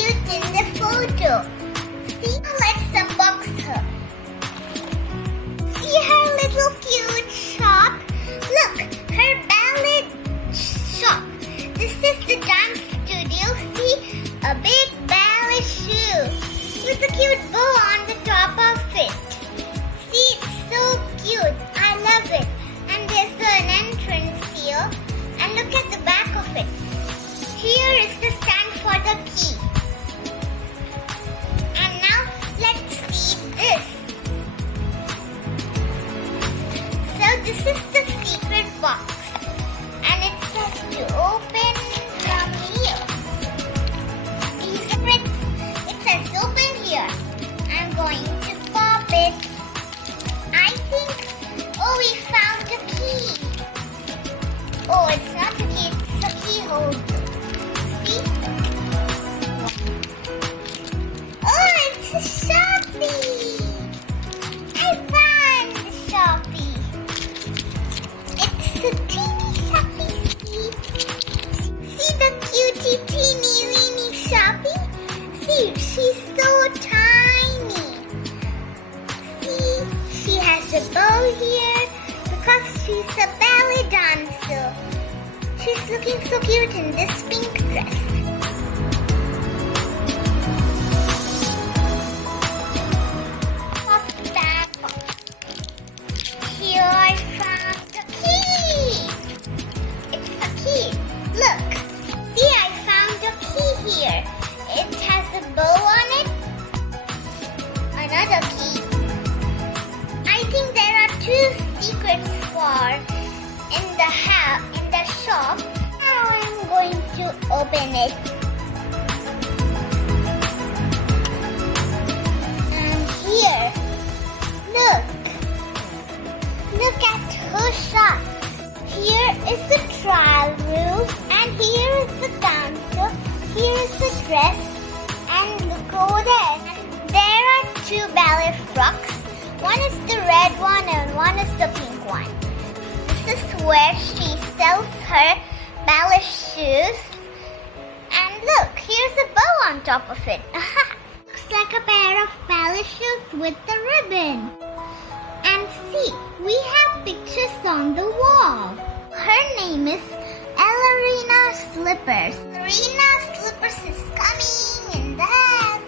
cute in the photo. See, let's unbox her. See her little cute shop? Look, her ballet shop. This is the dance studio. See, a big ballet shoe with a cute bow on the top of it. See, it's so cute. I love it. And there's an entrance here. And look at the back of it. Here is the stand for the key. And now let's see this. So this is the secret box. And it says to open from here. These secrets, it says open here. I'm going to pop it. I think, oh, we found a key. Oh, it's not a key, it's a key holder. See? Oh, it's a Shopee. I found the Shopee. It's a teeny Shopee. See the cutie teeny weeny Shopee? See, she's so tiny. See, she has a bow here because she's a ballet dancer. She's looking so cute in this pink dress. Pop that off. Here I found the key. It's a key. Look. See, I found a key here. It has a bow on it. Another key. I think there are two secrets for in the shop. Now I'm going to open it. And here, look at her shop. Here is the trial room, and here is the counter. Here is the dress, and look over there. And there are two ballet frocks. One is the red one and one is the pink one. This is where she sells her ballet shoes. And look, here's a bow on top of it. Looks like a pair of ballet shoes with the ribbon. And see, we have pictures on the wall. Her name is Ellerina Slippers. Ellerina Slippers is coming in the house.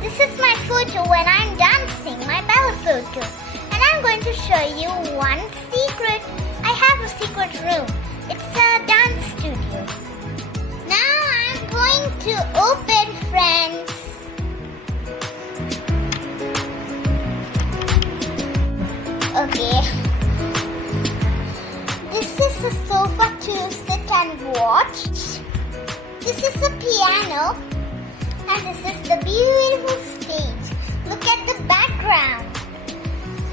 This is my photo when I'm dancing, my ballet photo. And I'm going to show you one secret. I have a secret room. It's a dance studio. Now I'm going to open, friends. Okay. This is a sofa to sit and watch. This is a piano. And this is the beautiful stage. Look at the background.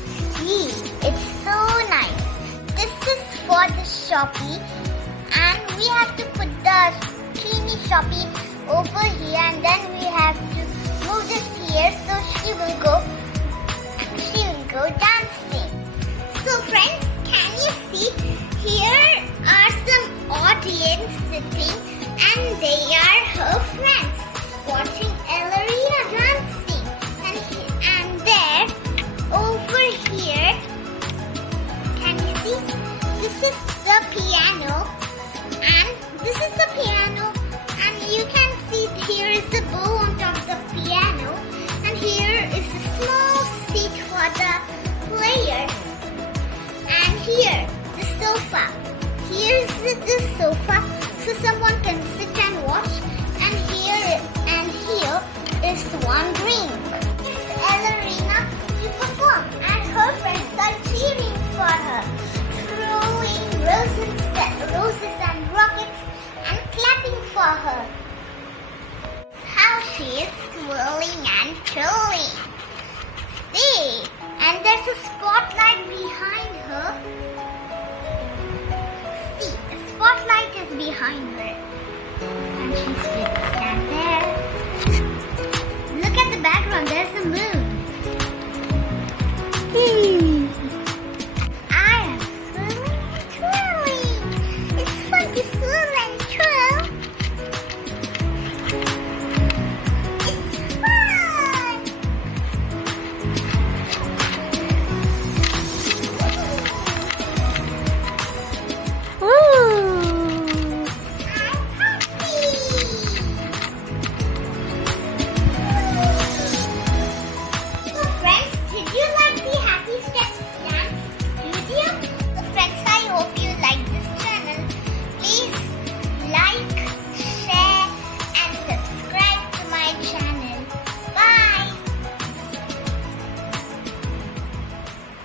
See, it's so nice. This is for the Shopee. And we have to put the teeny Shopee over here. And then we have to move this here so she will go dancing. So friends, can you see? Here are some audience sitting. And they are her friends. Watching Ellerina dancing. And there, over here, can you see? This is the piano. And this is the piano. And you can see here is the bow on top of the piano. And here is a small seat for the sofa so someone can sit and watch. And here is one drink. It's Ellerina to perform, and her friends are cheering for her, throwing roses and rockets and clapping for her. How she is twirling and twirling. See, and there's a spotlight behind her. See, the spotlight is behind her. And she's going to stand there. Look at the background, there's the moon.